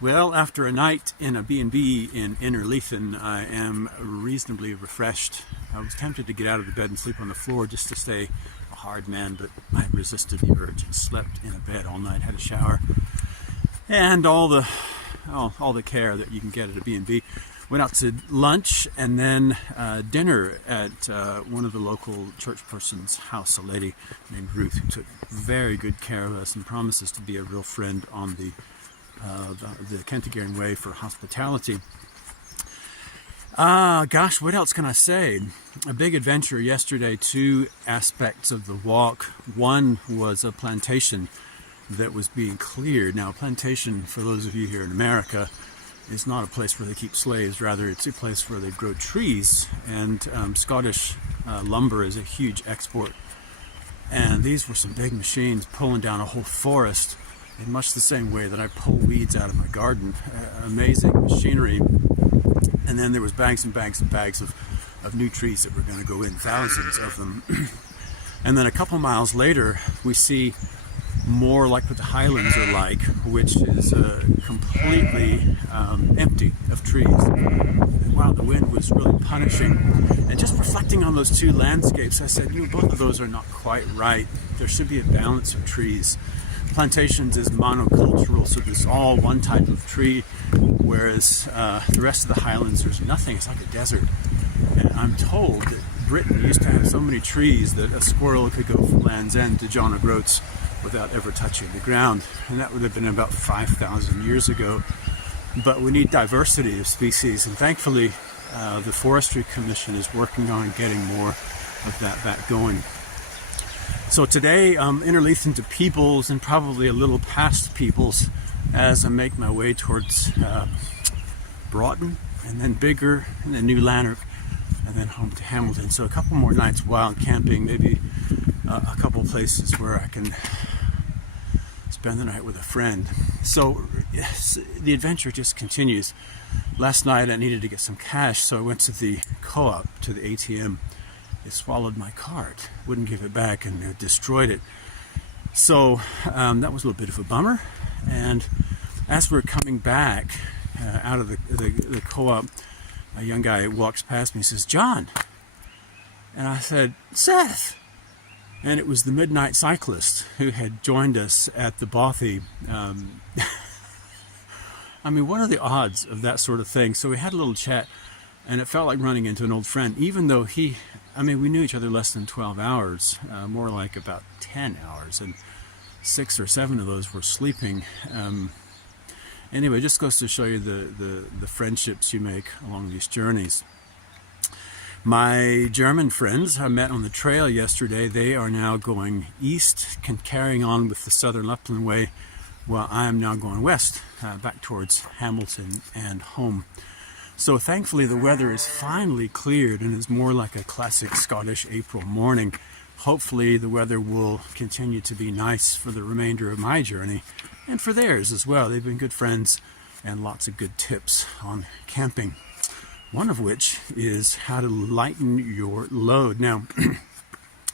Well, after a night in a B&B in Innerleithen, I am reasonably refreshed. I was tempted to get out of the bed and sleep on the floor just to stay a hard man, but I resisted the urge and slept in a bed all night, had a shower, and all the care that you can get at a B&B. Went out to lunch and then dinner at one of the local church person's house, a lady named Ruth, who took very good care of us and promises to be a real friend on the Kentigern way for hospitality. Gosh, what else can I say? A big adventure yesterday. Two aspects of the walk. One was a plantation that was being cleared. Now, a plantation, for those of you here in America, is not a place where they keep slaves. Rather, it's a place where they grow trees. And Scottish lumber is a huge export. And these were some big machines pulling down a whole forest in much the same way that I pull weeds out of my garden. Amazing machinery. And then there was bags and bags and bags of new trees that were going to go in, thousands of them. And then a couple miles later, we see more like what the Highlands are like, which is completely empty of trees. And wow, the wind was really punishing. And just reflecting on those two landscapes, I said, both of those are not quite right. There should be a balance of trees. Plantations is monocultural, so there's all one type of tree, whereas the rest of the Highlands, there's nothing. It's like a desert. And I'm told that Britain used to have so many trees that a squirrel could go from Land's End to John O'Groats without ever touching the ground. And that would have been about 5,000 years ago. But we need diversity of species, and thankfully the Forestry Commission is working on getting more of that going. So today, Innerleithen to Peebles and probably a little past Peebles as I make my way towards Broughton, and then Biggar, and then New Lanark, and then home to Hamilton. So a couple more nights wild camping, maybe a couple places where I can spend the night with a friend. So yes, the adventure just continues. Last night I needed to get some cash, so I went to the co-op, to the ATM. It swallowed my card, wouldn't give it back, and it destroyed it. So that was a little bit of a bummer. And as we're coming back out of the co-op, a young guy walks past me and says, "John." And I said, "Seth." And it was the Midnight Cyclist who had joined us at the Bothy. I mean, what are the odds of that sort of thing? So we had a little chat, and it felt like running into an old friend, even though we knew each other less than 12 hours, more like about 10 hours, and 6 or 7 of those were sleeping. Anyway, it just goes to show you the friendships you make along these journeys. My German friends I met on the trail yesterday, they are now going east, carrying on with the Southern Lapland Way, while I am now going west, back towards Hamilton and home. So thankfully the weather is finally cleared and is more like a classic Scottish April morning. Hopefully the weather will continue to be nice for the remainder of my journey and for theirs as well. They've been good friends and lots of good tips on camping. One of which is how to lighten your load. Now,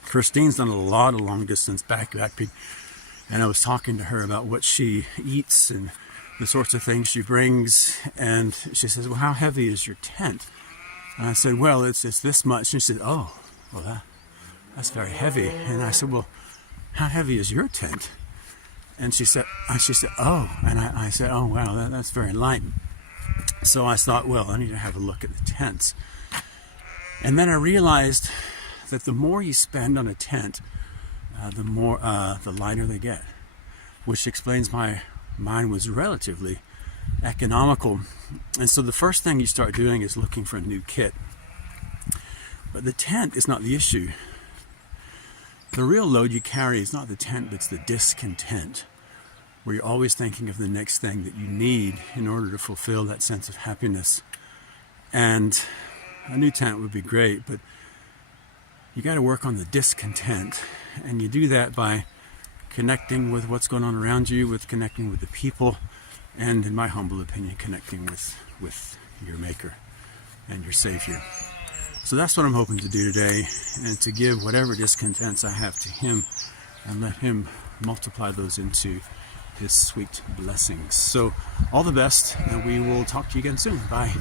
Christine's done a lot of long distance backpacking, and I was talking to her about what she eats and the sorts of things she brings, and she says, "Well, how heavy is your tent?" And I said, "Well, it's this much." And she said, "Oh, well, that's very heavy." And I said, "Well, how heavy is your tent?" And she said, "Oh," and I said, "Oh, wow, that's very light." So I thought, well, I need to have a look at the tents. And then I realized that the more you spend on a tent, the lighter they get, which explains mine was relatively economical. And so the first thing you start doing is looking for a new kit. But the tent is not the issue. The real load you carry is not the tent, but it's the discontent, where you're always thinking of the next thing that you need in order to fulfill that sense of happiness. And a new tent would be great, but you got to work on the discontent. And you do that by connecting with what's going on around you, with connecting with the people, and in my humble opinion, connecting with your Maker and your Savior. So that's what I'm hoping to do today, and to give whatever discontents I have to Him and let Him multiply those into His sweet blessings. So all the best, and we will talk to you again soon. Bye.